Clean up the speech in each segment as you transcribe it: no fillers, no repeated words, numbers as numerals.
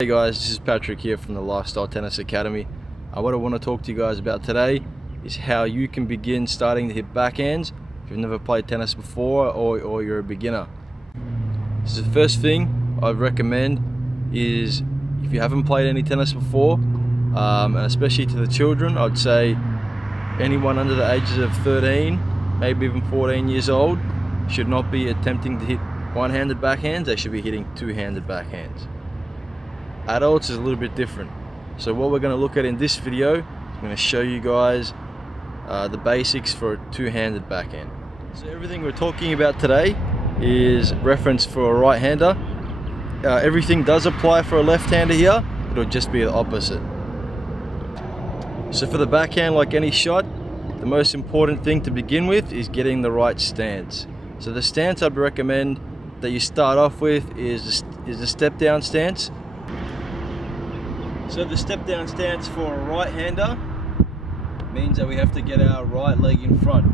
Hey guys, this is Patrick here from the Lifestyle Tennis Academy. What I want to talk to you guys about today is how you can begin starting to hit backhands if you've never played tennis before or you're a beginner. So the first thing I'd recommend is if you haven't played any tennis before, and especially to the children, I'd say anyone under the ages of 13, maybe even 14 years old, should not be attempting to hit one-handed backhands. They should be hitting two-handed backhands. Adults is a little bit different. So what we're going to look at in this video, I'm going to show you guys the basics for a two-handed backhand. So everything we're talking about today is reference for a right-hander. Everything does apply for a left-hander here, it'll just be the opposite. So for the backhand, like any shot, the most important thing to begin with is getting the right stance. So the stance I'd recommend that you start off with is the step-down stance. So the step down stance for a right-hander means that we have to get our right leg in front.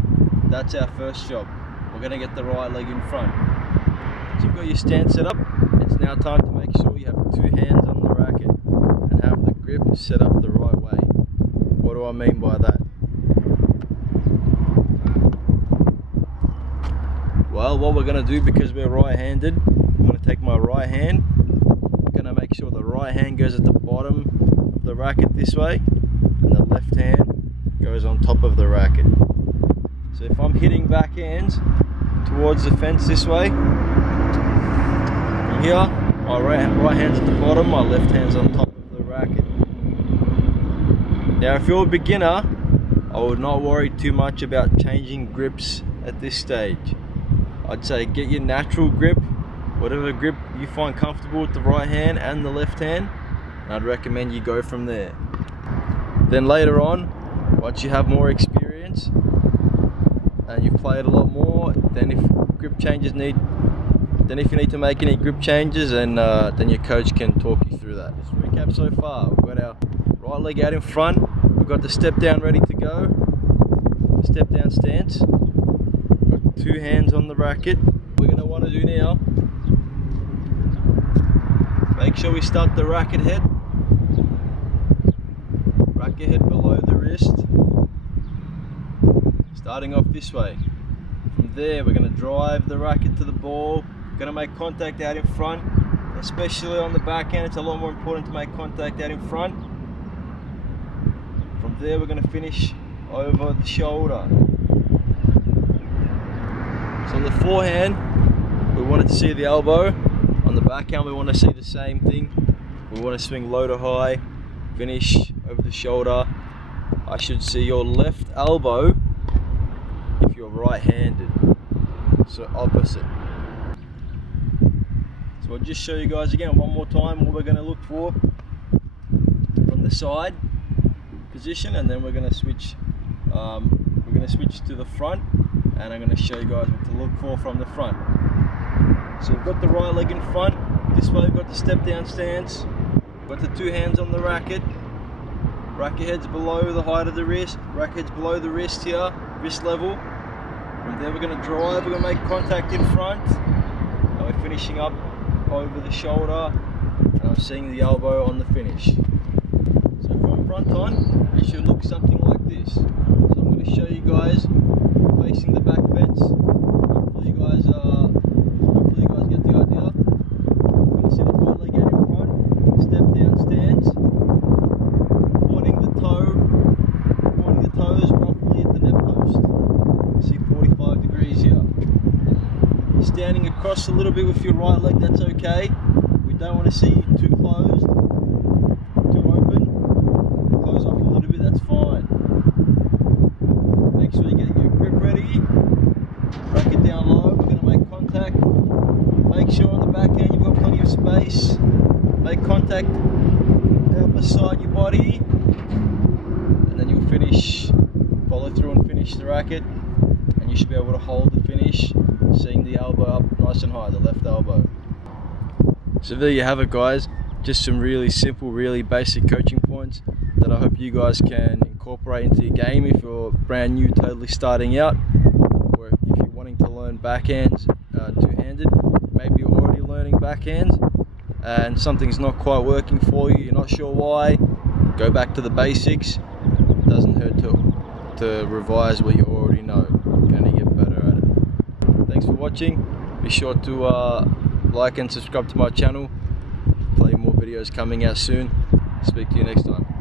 That's our first job. We're going to get the right leg in front. Once you've got your stance set up, it's now time to make sure you have two hands on the racket and have the grip set up the right way. What do I mean by that? Well, what we're going to do, because we're right-handed, I'm going to take my right hand. I'm going to make sure the right hand goes at the bottom of the racket this way and the left hand goes on top of the racket. So if I'm hitting backhands towards the fence this way, from here my right hand's at the bottom, my left hand's on top of the racket. Now if you're a beginner, I would not worry too much about changing grips at this stage. I'd say get your natural grip, whatever grip you find comfortable with the right hand and the left hand, and I'd recommend you go from there. Then later on, once you have more experience and you've played a lot more, then if you need to make any grip changes, then your coach can talk you through that. Just recap so far, we've got our right leg out in front, we've got the step down ready to go, the step down stance, we've got two hands on the racket. What we're going to want to do now, make sure we start the racket head below the wrist, starting off this way. From there we're going to drive the racket to the ball, going to make contact out in front, especially on the backhand. It's a lot more important to make contact out in front. From there we're going to finish over the shoulder. So on the forehand we wanted to see the elbow. On the backhand we want to see the same thing. We want to swing low to high, finish over the shoulder. I should see your left elbow if you're right-handed, so opposite. So I'll just show you guys again one more time what we're going to look for from the side position, and then we're going to switch. To the front, and I'm going to show you guys what to look for from the front. So we've got the right leg in front, this way we've got the step down stance, we've got the two hands on the racket, racket head's below the height of the wrist, racket head's below the wrist here, wrist level. From there we're going to drive, we're going to make contact in front, and we're finishing up over the shoulder, and I'm seeing the elbow on the finish. So from front on, it should look something like this. So I'm going to show you guys facing the back fence. Hopefully you guys get the idea. You're going to see the right leg out in front, step down stance, pointing the toes roughly at the net post. You see 45 degrees here. Standing across a little bit with your right leg, that's okay. We don't want to see you too closed, too open. Close off a little bit, that's fine. Make sure you get your grip ready, racket down low, we're going to make contact. Make sure on the backhand you've got plenty of space. Make contact out beside your body, and then you'll finish, follow through and finish the racket, and you should be able to hold the finish, seeing the elbow up nice and high, the left elbow. So there you have it guys, just some really simple, really basic coaching points that I hope you guys can incorporate into your game if you're brand new, totally starting out, or if you're wanting to learn backhands two-handed. Maybe you're already learning backhands, and something's not quite working for you, you're not sure why, go back to the basics. It doesn't hurt to revise what you already know. You're going to get better at it. Thanks for watching. Be sure to like and subscribe to my channel. Plenty more videos coming out soon. Speak to you next time.